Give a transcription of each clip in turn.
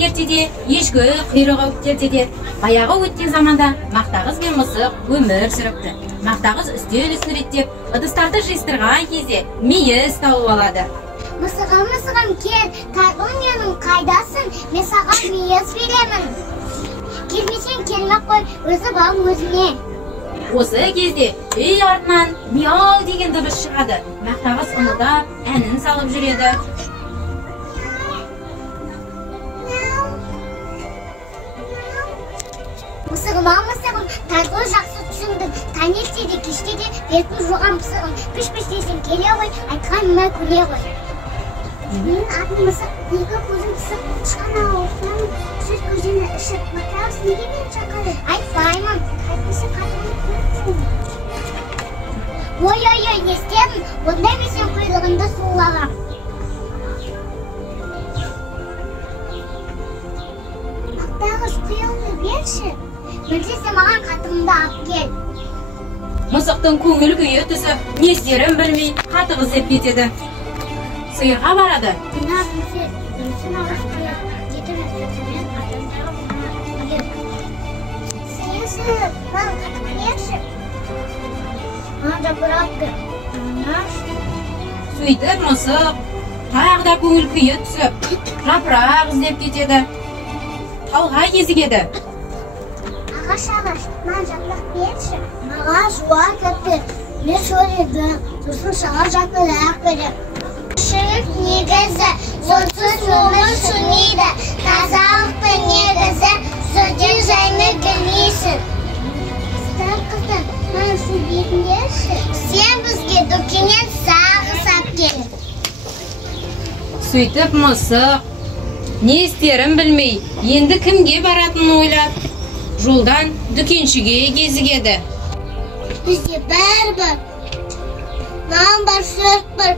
Ертеде ешкі құйрығы келтеді. Баяғы өткен заманда мақтағыз бен мысық өмір сүріпті. Мақтағыз үстел үстін реттеп, ыдыстарды жиыстырған кезде мейіз тауып алады. Мысығым кел, тайғын менің қайдасың, мен саған мейіз беремін. Келмесең келмек қой, өзі бағым өзіне. Осы кезде үй артынан мяу деген дыбыс шығады. Мақтағыз ыңылдап әнін салып жүреді. Мысығым, тайғын жақсы түсінді. Таңертеде де кеште де бетін жуған мысығым. Піш-піш десең келе ғой, айтқаныма көне ғой. Менің атым мысық, екі көзім пысық, тышқан ауызынан сөз көзені ішіп. Мақтағыз неге мен шақырды? Айтпаймын, қайтпесе қатырын көрсің. Ой, не істедің? Ондай мен сен құйрығыңды суылағам. Мақтағыз, құйрығыңды берші. Білсесе маған қатығымды алып кел. Мысықтың көңіл күйі түсіп, не істерін білмей, қатық іздеп кетеді. Сиырға барады. Сөйтіп мысық тағы да көңіл күйі түсіп, жапырақ іздеп кетеді. Талға кезігеді. Ағаш, маған жапырақ берші. Маған жуа кетті. Мен сөйледім, сосын саған жапырақ берем. Шырық негізі, зонсыз өмір сүрмейді. Тазалықты негізі, сөзден жайны білмейсің. Стар қызым, маған су беріңдерші. Сен бізге дүкеннен сағы сап кел. Сөйтіп мысық не істерін білмей, енді кімге баратынын ойлап, жолдан дүкеншіге кезігеді. Бізде бәр бар. Нан бар, сүт бар,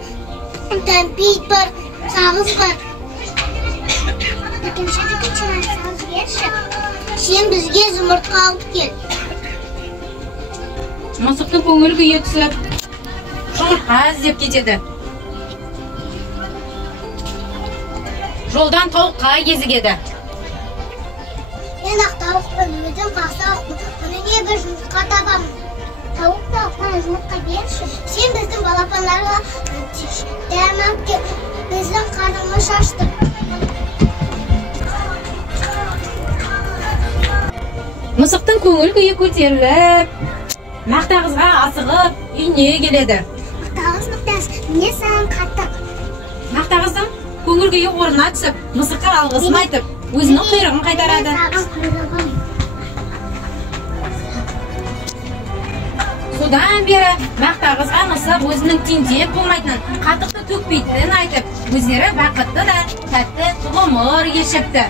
кәмпит бар, сағыз бар. Дүкенші сағыз берші. Сен бізге жұмыртқа алып кел. Мысықтың көңіл күйі түсіп, жұмыртқа іздеп кетеді. Жолдан тауыққа кезігеді. Мен ақ тауықпын, өзім қақсауықпын. Күніне бір жұмыртқа табамын. Тауықтан жұмыртқа берші. Сен біздің балапандарға дәмап кел. Біздің қарнымыз шашты. Мысықтың көңіл күйі көтеріліп, мақтағызға асығып, үйіне келеді. Мақтағыз, не саған қаттық? Мақтағыздың көңіл күйі орнына түсіп, мысыққа алғысын айтып, өзінің құйрығын қайтарады. Содан бері мақтағызға мысық өзінің тентек болмайтынын, қатықты төкпейтінін айтып, өздері бақытты да тәтті ғұмыр кешіпті.